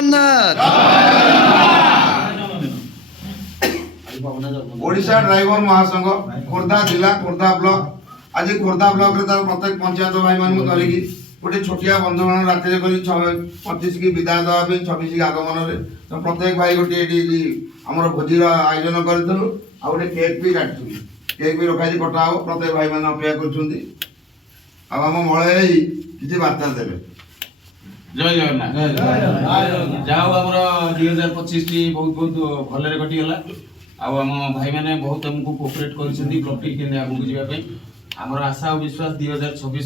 Jagannath Odisha driver महासंघ खोर्धा जिला Khordha block आज खोर्धा ब्लॉक रे तार प्रत्येक पंचायत भाई मान धरिकी गोटे छोटिया बंधुगण राति करी 25 की विदाय देवा 26 की आगमन रे तो प्रत्येक भाई गोटे आमर भोजीर आयोजन करूँ आ गोटे केक भी काटू केक भी रखाई कटा हो प्रत्येक भाई मैंने अपेक्षा करम मलय किसी बार्ता देवे जय जगन्नाथ जाओ आमर 2025 टी बहुत बहुत भलरे कटिगला आम भाई मैंने बहुत आमको कोऑपरेट कर ब्लॉक टी केन्द्र आगू जावाई आमर आशा और विश्वास 2026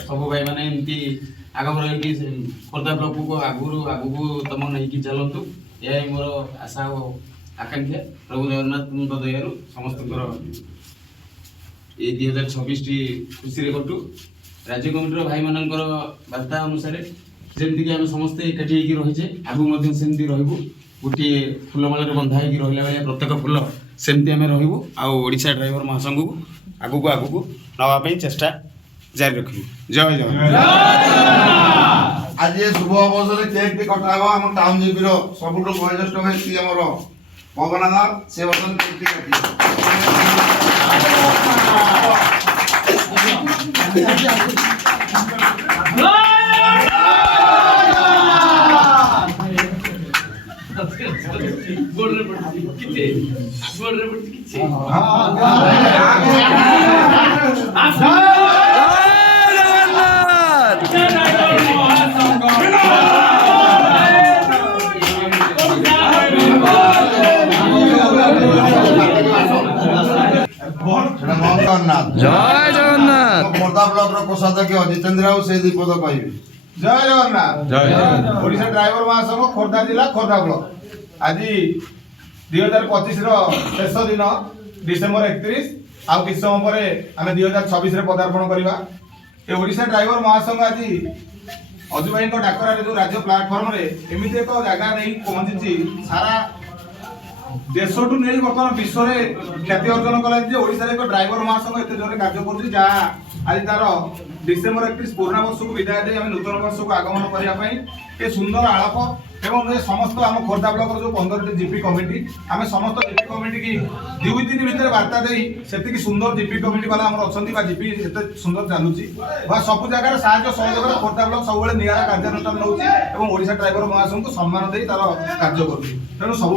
सब भाई मैंने एमती आगम रही खोर्धा ब्लॉक को आगू तुम नहीं चलतु यह मोर आशा और आकांक्षा प्रभु जगन्नाथ दयालु समस्त ये 2026 टी खुशी कटू राज्य कमिटर भाई मानकर वार्ता अनुसार जमीक आम समस्ते एकाठी रहीचे आगू सेमती रही गोटे फुलमाल बंधा हो रहा भाई प्रत्येक फुल सेमती आम रही आशा ड्राइवर महासंघ को आगू नापी चेष्टा जारी रखी जय जगन्नाथ। आज ये शुभ अवसर केक टी कटा हम टाउन जीपी सबुठ वयोज्येष्ठ व्यक्ति आमर पवनादार से बर्तन केक टी जय जगन्नाथ खोर्धा ब्लॉक कोषाध्यक्ष जितेन्द्र राव से दीपद कह जय जगन्नाथ ओडिशा ड्राइवर महासंघ खोर्धा जिला खोर्धा ब्लॉक आज 2025 शेष दिन डिसेम्बर 31 आउ किछ समय पर आम 2026 पदार्पण करवा ये ओडिशा ड्राइवर महासंघ आज अजु भाई डाकरा जो राज्य प्लाटफर्म रे एमती एक जगह नहीं पहुंची सारा देश ठू नहीं बर्तमान विश्व में ख्याति अर्जन कर ओडिशा एक ड्राइवर महासंघ एत जोर कार्य कर आज तार डिसेम्बर 31 पुराणा वर्ष को विदाय दे आम नूतन वर्ष को आगमन करने सुंदर आलाप एवं ये समस्त आम खोर्धा ब्लॉक जो 15 जीपी कमिटी आम समस्त जीपी कमिटी की 2 दिन भितर वार्ता से सुंदर जीपी कमिटी वाला अच्छा जीपी एत सुंदर चलुची सब जगह साहय सहयोग खोर्धा ब्लॉक सब निरा कार्यानुष्ठान नौ ओडिशा ड्राइवर महासंघ को सम्मान दे तार कार्य कर तेणु सब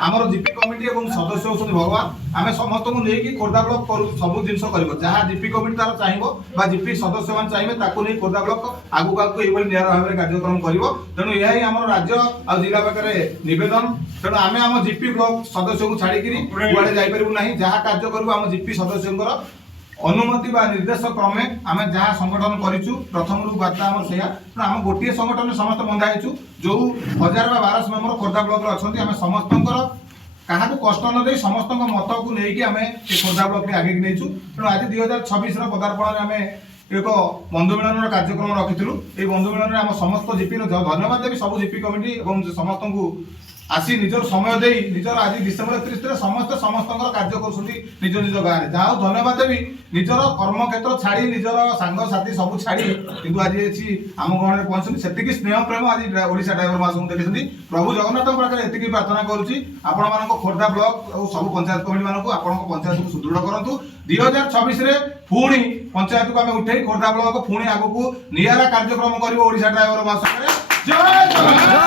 आमर जीपी कमिटी और सदस्य होती भगवान आम समस्त को लेकिन खोर्धा ब्लॉक सब जिन कर जीपी कमिटी तार चाहिए जीपी सदस्य मैंने चाहिए खोर्धा ब्लॉक आगू आगू ये निरा भाव में कार्यक्रम कर तेणु यह आम राज्य और जिला पाखे नवेदन तेणु आम आम जीपी ब्लॉक सदस्य को छाड़ी कड़े जापर ना जहाँ कार्य करूँ आम जीपी सदस्यों अनुमति बा निर्देश क्रमे आम जहाँ संगठन करूँ प्रथम वार्ता आम से आम गोटे संगठन समस्त बंधाइचु जो 1000 बा 1200 मेम्बर खोर्धा ब्लॉक अच्छा आम समस्त क्या कष्ट न दे समस्त मत को लेकिन आम खोर्धा ब्लॉक आगे नहीं तेणु आज 2026 पदार्पण आम एक बंधु मिलन कार्यक्रम रखी ये बंधु मिलन में आम समस्त जीपी धन्यवाद देवी सब जीपी कमिटी और समस्त को आसी निजर समय दे निजर आज डिसेम्बर 31 समस्त कार्य कर निज निज गाँव में जहाँ धन्यवाद देवी निजर कर्म क्षेत्र छाड़ी निजर सांग साथी सब छाड़ी किंतु आज आम गाँव में पहुंचती से स्नेह प्रेम आज ओडिशा ड्राइवर महासंघ देखते प्रभु जगन्नाथ पाखे एति प्रार्थना करुच्ची आपण मान खोर्धा ब्लॉक और सब पंचायत कमिटी मानक आपण पंचायत को सुदृढ़ करूँ 2026 पुणी पंचायत को आम उठे खोर्धा ब्लॉक पुणी आगू निरा कार्यक्रम कर ओडिशा ड्राइवर महासंघ जय